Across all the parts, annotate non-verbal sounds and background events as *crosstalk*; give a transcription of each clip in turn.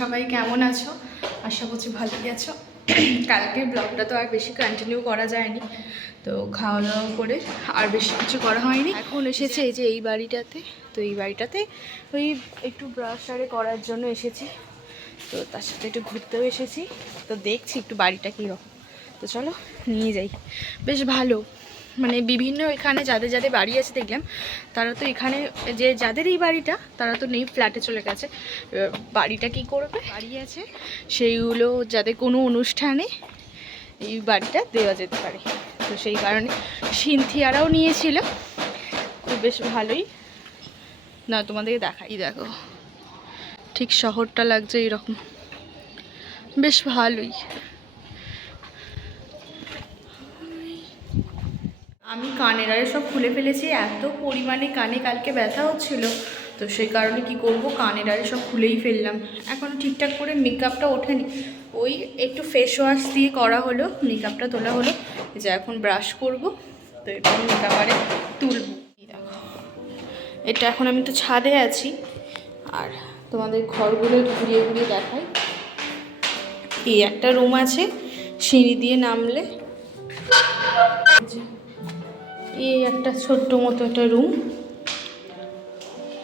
সবাই কেমন আছো? আশা করছি ভালোই আছো। কালকের ব্লগটা তো আর বেশি কন্টিনিউ করা যায়নি। তো খাওয়া দাওয়া করে আর বেশি কিছু করা হয়নি। এখন এসেছে এই যে এই বাড়িটাতে। তো এই বাড়িটাতে ওই একটু ব্রাশ আরে করার জন্য এসেছি। তো তার সাথে একটু ঘুরতেও এসেছি। তো দেখছি একটু বাড়িটা কীরকম। তো চলো নিয়ে যাই। বেশ ভালো। মানে বিভিন্ন এখানে যাদের যাদের বাড়ি আছে দেখলাম তারা তো এখানে যে যাদের এই বাড়িটা তারা তো নেই ফ্ল্যাটে চলে গেছে। বাড়িটা কি করবে? বাড়ি আছে। সেইগুলো যাতে কোনো অনুষ্ঠানে এই বাড়িটা দেওয়া যেতে পারে। তো সেই কারণে সিনথিয়ারাও নিয়েছিল। তো বেশ ভালোই। না তোমাদেরকে দেখাই। দেখো। ঠিক শহরটা লাগছে এরকম। বেশ ভালোই। আমি কানের আরে সব খুলে ফেলেছি, এত পরিমাণে কানে কালকে ব্যথা হচ্ছিল। তো সেই কারণে কি করব? কানের আরে সব খুলেই ফেললাম। এখনও ঠিকঠাক করে মেকআপটা ওঠেনি। ওই একটু ফেস ওয়াশ দিয়ে করা হলো মেকআপটা তোলা হলো। যে এখন ব্রাশ করব, তো এরপর মেকআপ আরে তুলব। এটা এখন আমি তো ছাদে আছি। আর তোমাদের ঘরগুলো ঘুরিয়ে ঘুরিয়ে দেখাই। এই একটা রুম আছে, সিঁড়ি দিয়ে নামলে। এই একটা ছোট্ট মতো একটা রুম।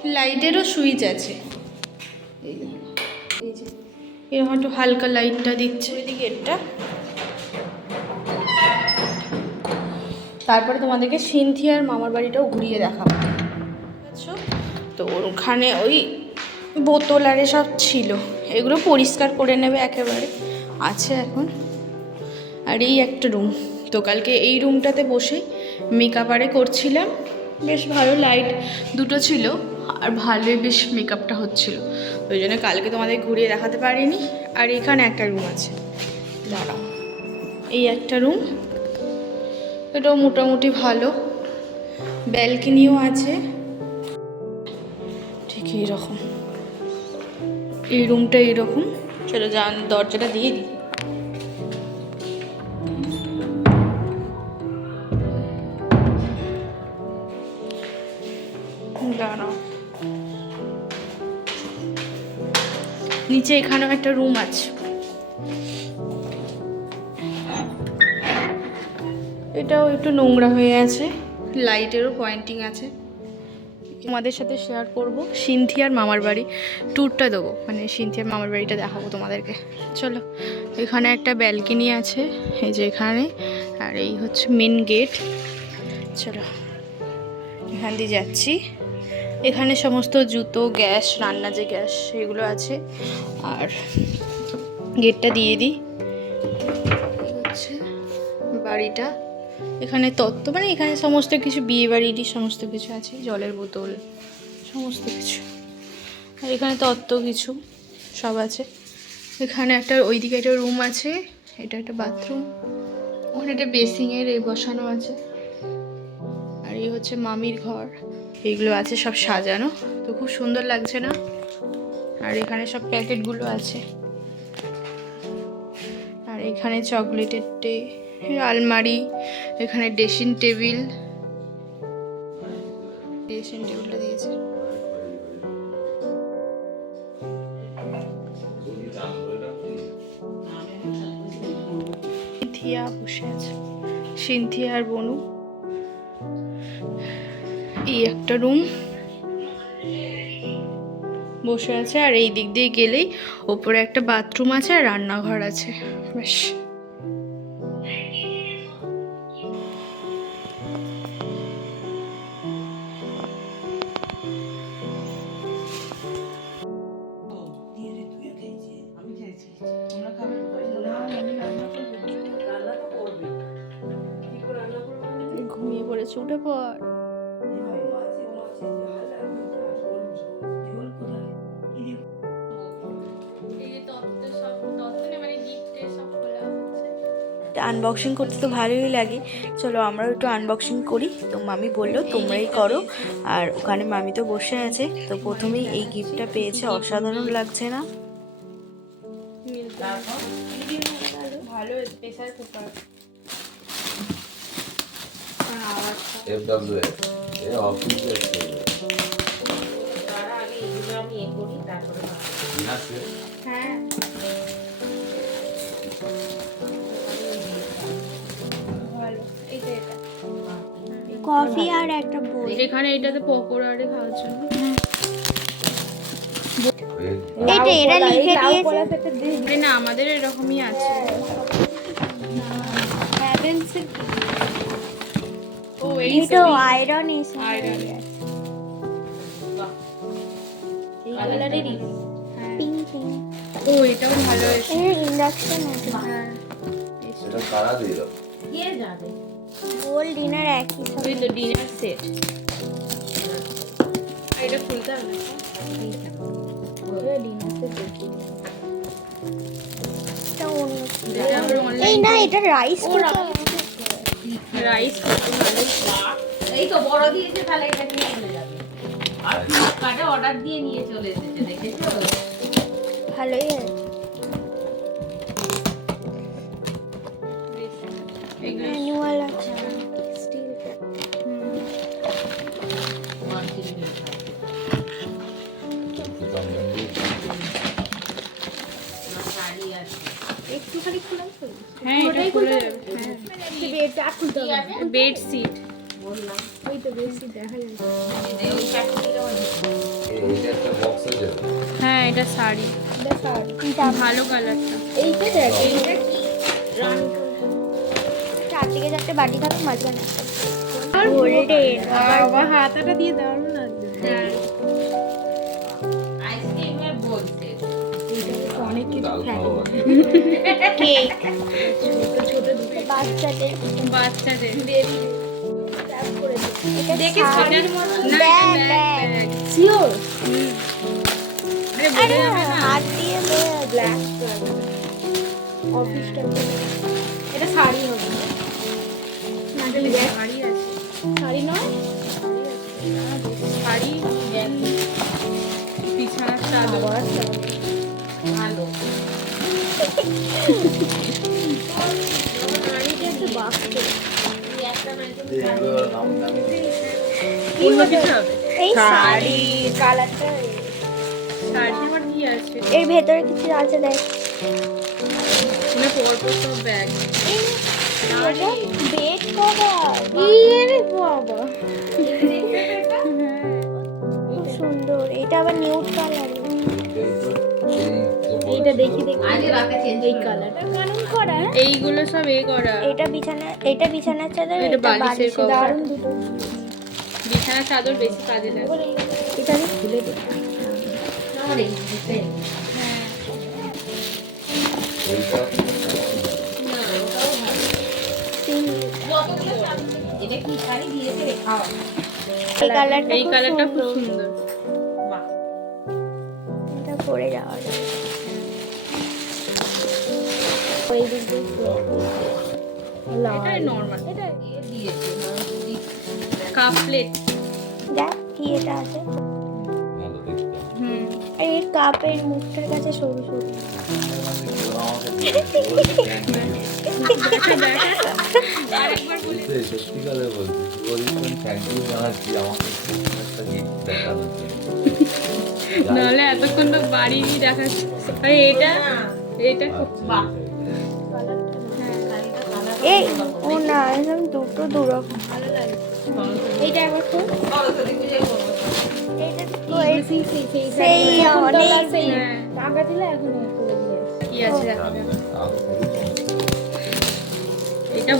লাইটেরও সুইচ আছে। এই যে, এরকম একটু হালকা লাইটটা দিচ্ছে। ওইদিকে এটা তারপরে তোমাদেরকে সিনথিয়ার মামার বাড়িটাও ঘুরিয়ে দেখাবো। আচ্ছা। তো ওখানে ওই বোতল আর সব ছিল। এগুলো পরিষ্কার করে নেবে একেবারে। আছে এখন। আর এই একটা রুম। তো কালকে এই রুমটাতে বসেই মেকআপ আরে করছিলাম। বেশ ভালো লাইট দুটো ছিল, আর ভালোই বেশ মেকআপটা হচ্ছিল। ওই জন্য কালকে তোমাদের ঘুরিয়ে দেখাতে পারিনি। আর এখানে একটা রুম আছে। দাঁড়াও। এই একটা রুম এটাও মোটামুটি ভালো। ব্যালকনিও আছে। ঠিক এইরকম। এই রুমটা এইরকম। চলো যান দরজাটা দিয়ে দিই। নিচে এখানেও একটা রুম আছে। এটাও একটু নোংরা হয়ে আছে। লাইটেরও পয়েন্টিং আছে। তোমাদের সাথে শেয়ার করব। সিনথিয়ার মামার বাড়ি। ট্যুরটা দেবো। মানে সিনথিয়ার মামার বাড়িটা দেখাবো তোমাদেরকে। চলো, এখানে একটা ব্যালকনি আছে। এই যে এখানে। আর এই হচ্ছে মেন গেট চলো, এখান দিয়ে যাচ্ছি। এখানে সমস্ত জুতো, গ্যাস, রান্না যে গ্যাস, সেগুলো আছে। আর গেটটা দিয়ে দিই। হচ্ছে বাড়িটা। এখানে তত্ত্ব মানে এখানে সমস্ত কিছু, বিয়ে বাড়িরই সমস্ত কিছু আছে, জলের বোতল, সমস্ত কিছু। আর এখানে তত্ত্ব কিছু, সব আছে। এখানে একটা, ওইদিকে একটা রুম আছে, এটা একটা বাথরুম। ওখানে একটা বেসিংয়ের এ বসানো আছে। এই হচ্ছে মামির ঘর। এইগুলো আছে সব সাজানো। তো খুব সুন্দর লাগছে না? আর এখানে সব প্যাকেটগুলো আছে। আর এখানে চকলেটের টে, আলমারি, এখানে ড্রেসিং টেবিল। ড্রেসিং টেবিলটা দিয়েছে। সিনথিয়া আর বনু। এই একটা রুম। বসে আছে আর এই দিক দিয়ে গেলেই ওপরে একটা বাথরুম আছে আর রান্নাঘর আছে। বেশ আনবক্সিং করতে তো ভালোই লাগে। চলো আমরাও একটু আনবক্সিং করি। তো মামি বলল তোমরাই করো। আর ওখানে মামি তো বসে আছে। তো প্রথমেই এই গিফটটা পেয়েছে অসাধারণ লাগছে না? ভালো প্রেসার কুকার FWA. এ অফিসে আমি এ করি তারপরে হ্যাঁ। কফি আর একটা বই এখানে এটাতে পকোড়া আরে খাওয়ার জন্য। এটা এরা লিখে দিয়েছে। না আমাদের এরকমই আছে। ও আয়রন. এই কালারেরই পিঙ্ক পিঙ্ক ও এটাও ভালো হয়েছে ইন্ডাকশন আছে। হ্যাঁ। এটা কারা দিল দিয়ে যাবে? গোল ডিনার একই ওই তো ডিনার সেট এটা খুলতে হবে না এটা অন্য এই না এটা রাইস রাইস এই তো বড় দিয়েছে তাহলে এটা নিয়ে চলে যাবে। আর ফ্লিপকার্টে অর্ডার দিয়ে নিয়ে চলে এসেছে দেখেছ? ভালোই আছে আছে হ্যাঁ এটা শাড়ি। এটা ভালো কালারটা এইটা দেখ এইটা কি চারদিকে চারটে বাটি থাকবে মাঝখানে হাতাটা দিয়ে দারুণ লাগবে আইসক্রিমের বলতে অনেক কিছু *laughs* কেক। বাচ্চাদের বাচ্চাদের। এটা এটা শাড়ি হবে। শাড়ি আছে। শাড়ি নয়? শাড়ি বিছানার চাদর। ভালো। *laughs* এর ভেতরে কিছু আছে দেখ। বেড কভার বাবা খুব সুন্দর। এটা আবার নিউড কালার এইটা দেখি দেখি। আজ রাতে চেঞ্জ এই কালার কানুন করা হ্যাঁ? এইগুলো সব এ করা। এটা বিছানা এটা বিছানার চাদর এটা বালিশের cover। দারুণ দুটো। বিছানার চাদর বেশি কাজে লাগে। এটা আমি খুলে আমার এই হ্যাঁ কালারটা খুব সুন্দর। এটা পরে যাওয়া যাবে ওই দিক দিয়ে এটা নর্মাল এটা দিয়েছে মানে কাপ প্লেট দেখ কি এটা আছে। হুম। এই কাপের মুখটার কাছে সরু সরু। সত্যিকারে বলছি থ্যাংক ইউ জানাচ্ছি আমাকে একটা গিফট দেখানোর জন্য। নাহলে এতক্ষণ তো বাড়ি দেখাচ্ছে। আরে এটা এটা খুব এই ও না এরকম দুটো এইটা একবার খুব পুজোয় করব এইটা তো সেই অনেক টাকা দিলে এখন কি আছে দেখা যাবে আরও খুবই এটা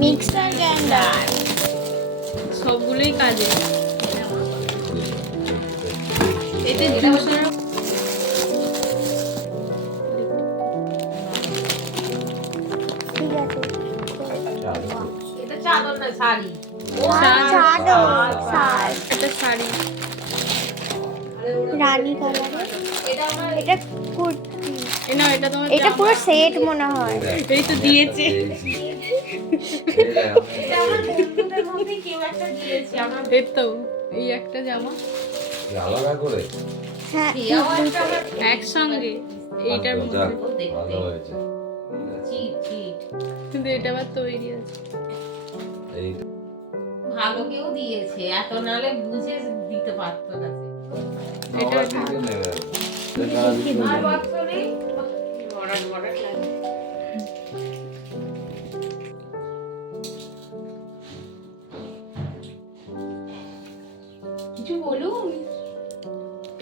মিক্সার গ্রাইন্ডার সবগুলোই কাজে। এতে এটা শাড়ি। একটা শাড়ি। রানী কালারের এটা কুর্তি। এ না এটা তোমার এটা পুরো সেট মনে হয়। এই তো দিয়েছে। এর তো এই একটা জামা। আলাদা করে? হ্যাঁ একসঙ্গে। এইটার আচ্ছা, মধ্যে। কিন্তু এটা আবার তৈরি আছে। এই ভালো কেউ দিয়েছে এত নালে বুঝে দিতে পারতো না এটা। কিছু বলুন?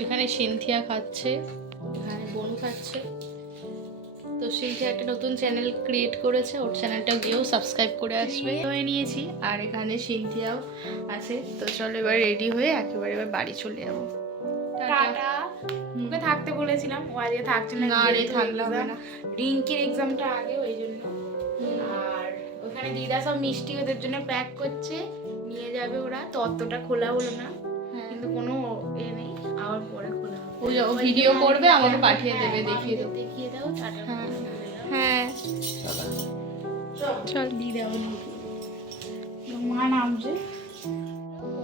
এখানে সিনথিয়া খাচ্ছে। এখানে বোন খাচ্ছে। সিনথিয়া একটা নতুন চ্যানেল ক্রিয়েট করেছে ওর চ্যানেলটা গিয়েও সাবস্ক্রাইব করে আসবে। হয়ে নিয়েছি আর এখানে সিনথিয়াও আছে। তো চলো এবার রেডি হয়ে একেবারে এবার বাড়ি চলে যাব। টাটা। ওকে থাকতে বলেছিলাম ও আজকে থাকছে না রে থাকলে হবে না। রিঙ্কির এক্সামটা আগে ওই জন্য। আর ওখানে দিদা সব মিষ্টি ওদের জন্য প্যাক করছে। নিয়ে যাবে ওরা। তো অতটা খোলা হলো না। হ্যাঁ। কিন্তু কোনো এ নেই আবার পরে খোলা ও ভিডিও করবে আমাকে পাঠিয়ে দেবে দেখিয়ে দেবো। দেখিয়ে দাও টাটা। হ্যাঁ। চল। দিদা মা নামছে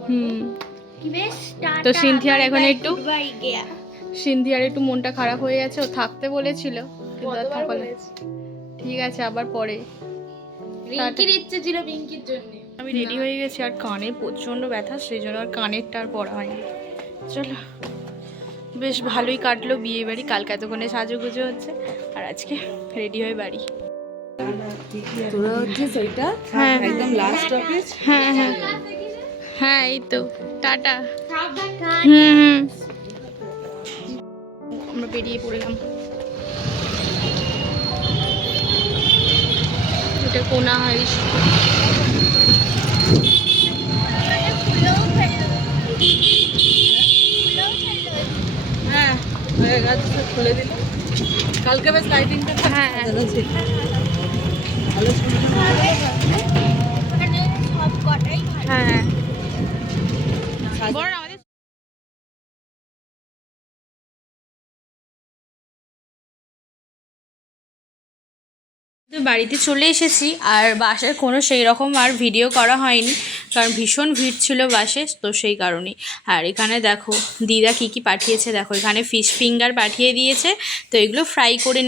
হুম। বেশ তো সিনথিয়ার এখন একটু সিনথিয়ার একটু মনটা খারাপ হয়ে গেছে ও থাকতে বলেছিল। কিন্তু আর ঠিক আছে আবার পরে। রিঙ্কির ইচ্ছে ছিল পিঙ্কির জন্য। আমি রেডি হয়ে গেছি আর কানে প্রচণ্ড ব্যথা সেই জন্য আর কানেরটা আর পরা হয়নি। চলো। বেশ ভালোই কাটলো বিয়ে বাড়ি কালকে এতক্ষণে সাজুগুজু হচ্ছে। আজকে রেডি হয়ে বাড়ি। তোরা হচ্ছিস ওইটা হ্যাঁ একদম লাস্ট হ্যাঁ হ্যাঁ। হ্যাঁ এই তো। টাটা। হুম আমরা বেরিয়ে পড়লাম। এটা কোনা হাই হ্যাঁ হয়ে গেছে খুলে দিল কালকে বেশ লাইটিংটা হ্যাঁ ভালো ছিল ভালো ছিল হ্যাঁ বাড়িতে চলে এসেছি আর বাসের কোনো সেই রকম আর ভিডিও করা হয়নি, কারণ ভীষণ ভিড় ছিল বাসে, তো সেই কারণে আর এখানে দেখো, দিদা কি কি পাঠিয়েছে, দেখো এখানে ফিশ ফিঙ্গার পাঠিয়ে দিয়েছে, তো এগুলো ফ্রাই করে